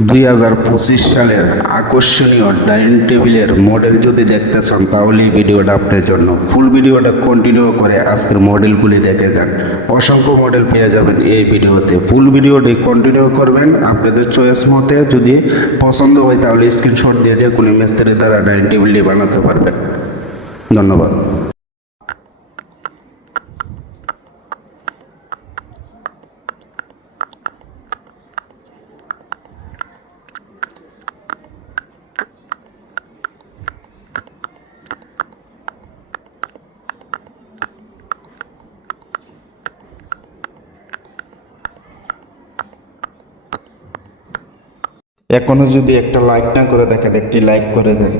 দুই হাজার পঁচিশ সালের আকর্ষণীয় ডাইনিং টেবিলের মডেল যদি দেখতে চান, তাহলে এই ভিডিওটা আপনার জন্য। ফুল ভিডিওটা কন্টিনিউ করে আজকের মডেলগুলি দেখে যান। অসংখ্য মডেল পেয়ে যাবেন এই ভিডিওতে। ফুল ভিডিওটি কন্টিনিউ করবেন। আপনাদের চয়েস মতে যদি পছন্দ হয়, তাহলে স্ক্রিনশট দিয়ে যে কোনো মিস্ত্রি দ্বারা ডাইনিং টেবিলটি বানাতে পারবেন। ধন্যবাদ। এখনও যদি একটা লাইক না করে দেখেন একটি লাইক করে দেন।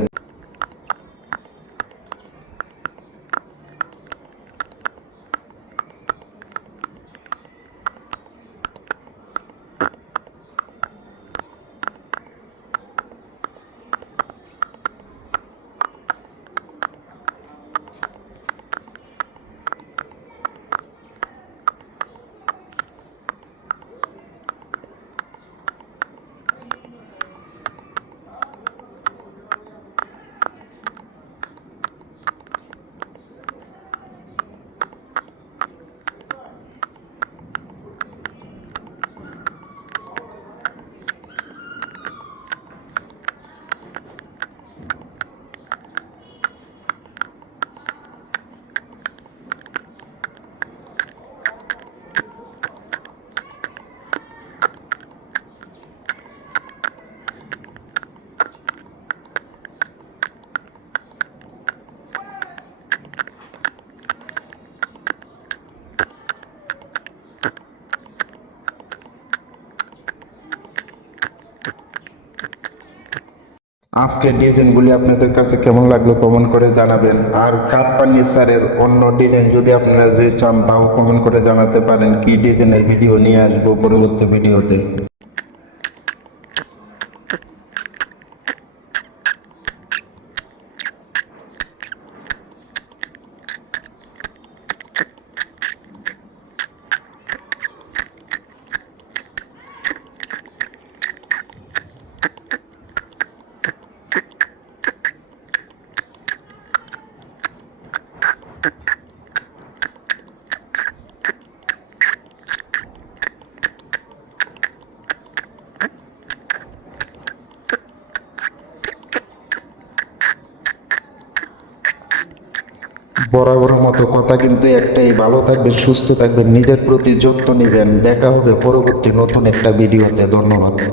আজকের ডিজাইনগুলি আপনাদের কাছে কেমন লাগল কমেন্ট করে জানাবেন। আর কাঠ ফার্নিচারের অন্য ডিজাইন যদি আপনারা যদি চান, তাও কমেন্ট করে জানাতে পারেন কি ডিজাইনের ভিডিও নিয়ে আসব পরবর্তী ভিডিওতে। বরাবর মতো কথা, কিন্তু একটাই, ভালো থাকবেন, সুস্থ থাকবেন, নিজের প্রতি যত্ন নেবেন। দেখা হবে পরবর্তী নতুন একটা ভিডিওতে। ধন্যবাদ।